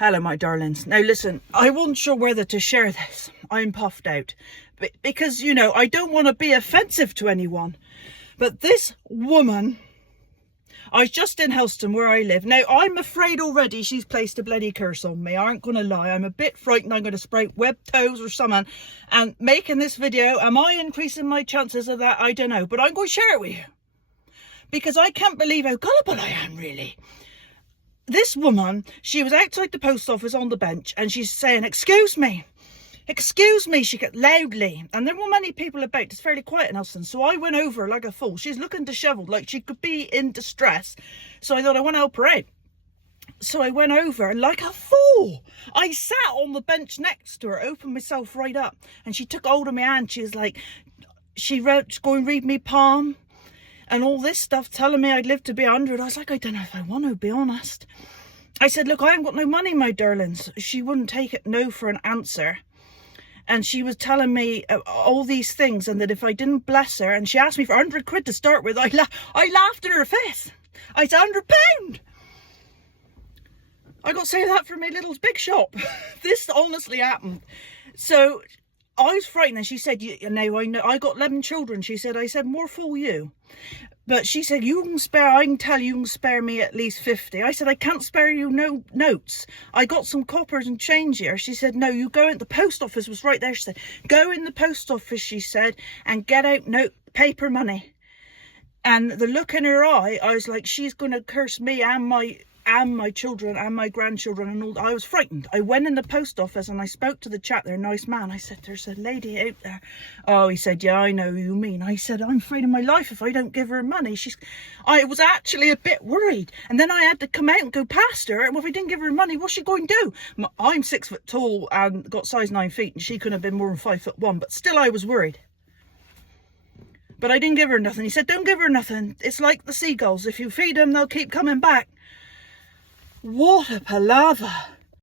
Hello, my darlings. Now, listen, I wasn't sure whether to share this. I'm puffed out. Because, you know, I don't want to be offensive to anyone. But this woman, I was just in Helston where I live. Now, I'm afraid already she's placed a bloody curse on me. I aren't going to lie. I'm a bit frightened I'm going to sprout web toes or something. And making this video, am I increasing my chances of that? I don't know. But I'm going to share it with you. Because I can't believe how gullible I am, really. This woman, she was outside the post office on the bench and she's saying, excuse me, she got loudly. And there weren't many people about, it's fairly quiet in Helston. So I went over like a fool. She's looking dishevelled, like she could be in distress. So I thought I want to help her out. So I went over and like a fool, I sat on the bench next to her, opened myself right up. And she took hold of my hand. She was like, she wrote, go and read me palm. And all this stuff, telling me I'd live to be 100. I was like, I don't know if I want to, be honest. I said, look, I haven't got no money, my darlings. She wouldn't take it no for an answer. And she was telling me all these things, and that if I didn't bless her, and she asked me for 100 quid to start with, I laughed in her face. I said, £100. I got to say that for my little big shop. This honestly happened. So I was frightened, and she said, I know, I got 11 children. She said, I said, more fool you. But she said, you can spare, I can tell you can spare me at least 50. I said, I can't spare you no notes. I got some coppers and change here. She said, no, you go in, the post office was right there. She said, go in the post office, she said, and get out paper money. And the look in her eye, I was like, she's going to curse me and my children and my grandchildren and all. I was frightened. I went in the post office and I spoke to the chap there, nice man. I said, there's a lady out there. Oh, he said, yeah, I know who you mean. I said, I'm afraid of my life if I don't give her money. I was actually a bit worried. And then I had to come out and go past her. And if I didn't give her money, what's she going to do? I'm 6 foot tall and got size 9 feet, and she couldn't have been more than 5'1", but still I was worried. But I didn't give her nothing. He said, don't give her nothing. It's like the seagulls. If you feed them, they'll keep coming back. What a palaver.